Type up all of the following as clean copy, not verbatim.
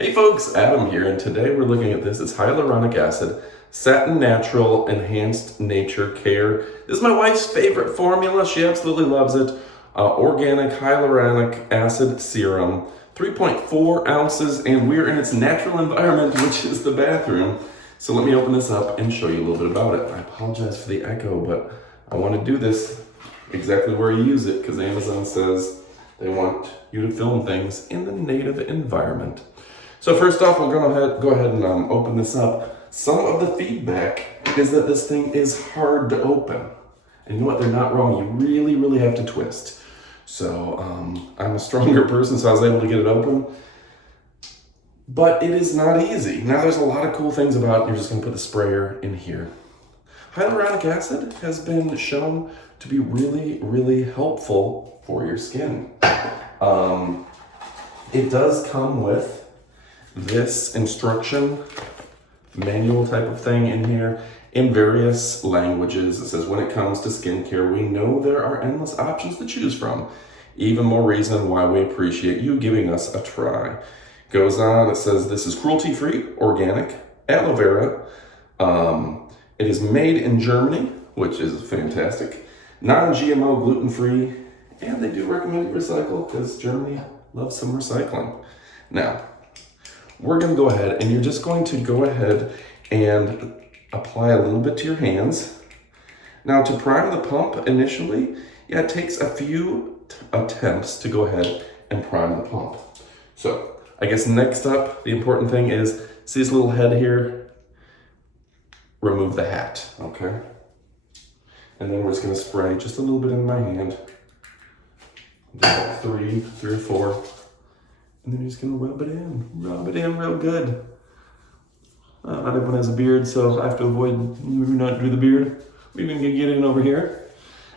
Hey folks, Adam here, and today we're looking at this. It's hyaluronic acid, Satin Natural Enhanced Nature Care. This is my wife's favorite formula. She absolutely loves it. Organic hyaluronic acid serum, 3.4 ounces, and we're in its natural environment, which is the bathroom. So let me open this up and show you a little bit about it. I apologize for the echo, but I want to do this exactly where you use it because Amazon says they want you to film things in the native environment. So first off, we're gonna go ahead and open this up. Some of the feedback is that this thing is hard to open. And you know what, they're not wrong. You really, really have to twist. So I'm a stronger person, so I was able to get it open. But it is not easy. Now there's a lot of cool things about it. You're just gonna put the sprayer in here. Hyaluronic acid has been shown to be really, really helpful for your skin. It does come with this instruction manual type of thing in here in various languages. It says, when it comes to skincare, we know there are endless options to choose from. Even more reason why we appreciate you giving us a try. Goes on, it says, this is cruelty-free, organic, aloe vera. It is made in Germany, which is fantastic. Non-GMO, gluten-free, and they do recommend you recycle because Germany loves some recycling. Now, we're going to go ahead and you're just going to go ahead and apply a little bit to your hands. Now to prime the pump initially, it takes a few attempts to go ahead and prime the pump. So I guess next up, the important thing is, see this little head here? Remove the hat, okay? And then we're just going to spray just a little bit in my hand. Do about three or four. And then you're just gonna rub it in real good. Not everyone has a beard, so I have to avoid not do the beard. We're even gonna get in over here.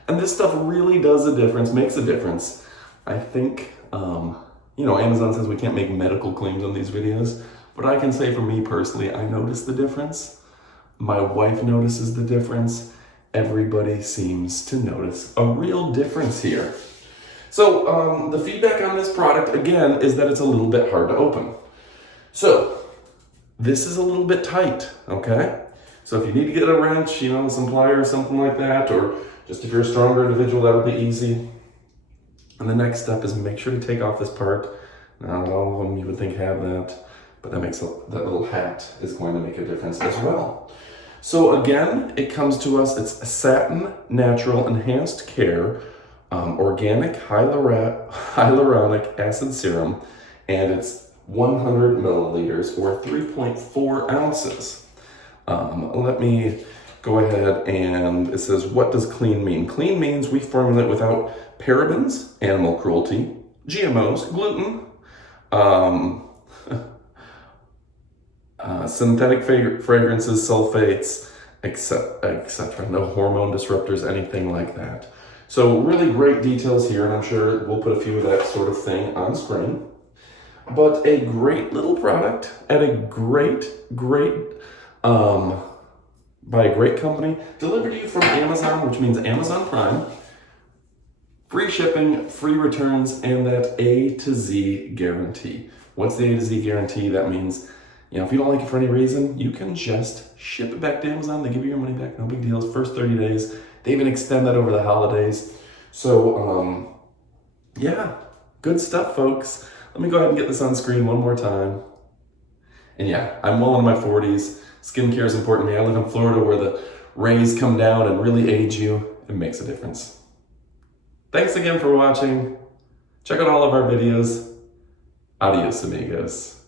And this stuff really does a difference, makes a difference. I think, Amazon says we can't make medical claims on these videos, but I can say for me personally, I notice the difference. My wife notices the difference. Everybody seems to notice a real difference here. So the feedback on this product, again, is that it's a little bit hard to open. So this is a little bit tight, okay? So if you need to get a wrench, some pliers, something like that, or just if you're a stronger individual, that would be easy. And the next step is make sure to take off this part. Not all of them you would think have that, but that little hat is going to make a difference as well. So again, it comes to us, it's a Satin Natural Enhanced Care Organic Hyaluronic Acid Serum, and it's 100 milliliters or 3.4 ounces. Let me go ahead and it says, what does clean mean? Clean means we formulate without parabens, animal cruelty, GMOs, gluten, synthetic fragrances, sulfates, etc. No hormone disruptors, anything like that. So really great details here, and I'm sure we'll put a few of that sort of thing on screen. But a great little product at a great, by a great company, delivered to you from Amazon, which means Amazon Prime. Free shipping, free returns, and that A to Z guarantee. What's the A to Z guarantee? That means, if you don't like it for any reason, you can just ship it back to Amazon. They give you your money back, no big deal. First 30 days. They even extend that over the holidays. So, yeah, good stuff, folks. Let me go ahead and get this on screen one more time. And yeah, I'm well in my 40s. Skincare is important to me. I live in Florida where the rays come down and really age you. It makes a difference. Thanks again for watching. Check out all of our videos. Adios, amigos.